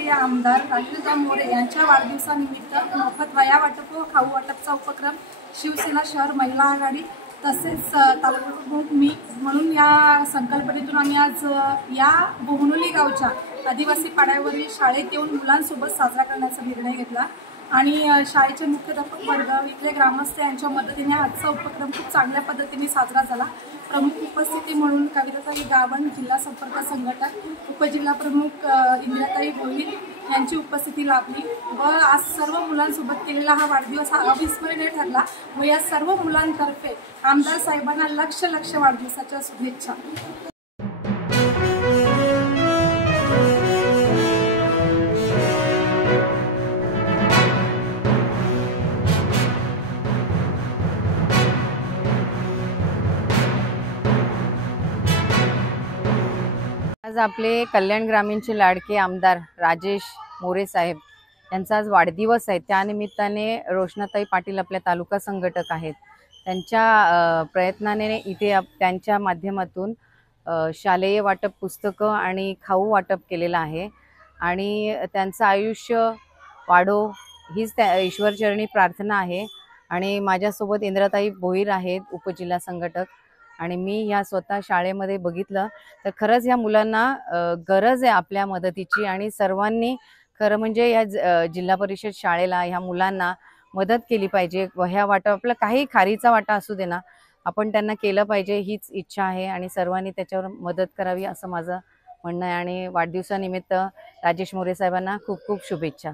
लोकप्रिय आमदार राजेशदा मोरे यांच्या वाढदिवसानिमित्त मोफत वह्या वाटप व खाऊ वाटपचा उपक्रम शिवसेना शहर महिला आघाडी तसेच तालुका प्रमुख मी म्हणून या संकल्पनेतून आम्ही आज या बोहनोली गावच्या आदिवासी पाड्यावरील शाळेत येऊन मुलांसोबत साजरा करण्याचा निर्णय घेतला आणि शाळेचे मुख्याध्यापक वर्ग इथले ग्रामस्थ यांच्या मदतीने आजचा उपक्रम खूप चांगल्या पद्धतीने साजरा झाला। प्रमुख उपस्थिती म्हणून कविताताई गावण जिल्हा संपर्क संघटक उपजिल्हा प्रमुख इंद्राताई भोईर यांची उपस्थिती लाभली व आज सर्व मुलांसोबत केलेला हा वाढदिवस हा अविस्मरणीय ठरला व या सर्व मुलांतर्फे आमदार साहेबांना लक्ष वाढदिवसाच्या शुभेच्छा। आज आपले कल्याण ग्रामीणचे लाडके आमदार राजेश मोरे साहेब यांचा आज वाढदिवस आहे। त्यानिमित्ताने रोशनाताई पाटील आपल्या तालुका संघटक आहेत, त्यांच्या प्रयत्नाने इथे त्यांच्या माध्यमातून शालेय वाटप पुस्तकं आणि खाऊ वाटप केलेलं आहे आणि त्यांचं आयुष्य वाढो हीच ईश्वरचरणी प्रार्थना आहे। आणि माझ्यासोबत इंद्राताई भोईर आहेत उपजिल्हा संघटक आणि मी ह्या स्वतः शाळेमध्ये बघितलं तर खरंच ह्या मुलांना गरज आहे आपल्या मदतीची आणि सर्वांनी खरं म्हणजे या जिल्हा परिषद शाळेला ह्या मुलांना मदत केली पाहिजे। वह्या वाटप आपला काही खारीचा वाटा असू दे ना, आपण त्यांना केलं पाहिजे हीच इच्छा आहे आणि सर्वांनी त्याच्यावर मदत करावी असं माझं म्हणणं आहे। आणि वाढदिवसानिमित्त राजेश मोरे साहेबांना खूप खूप शुभेच्छा।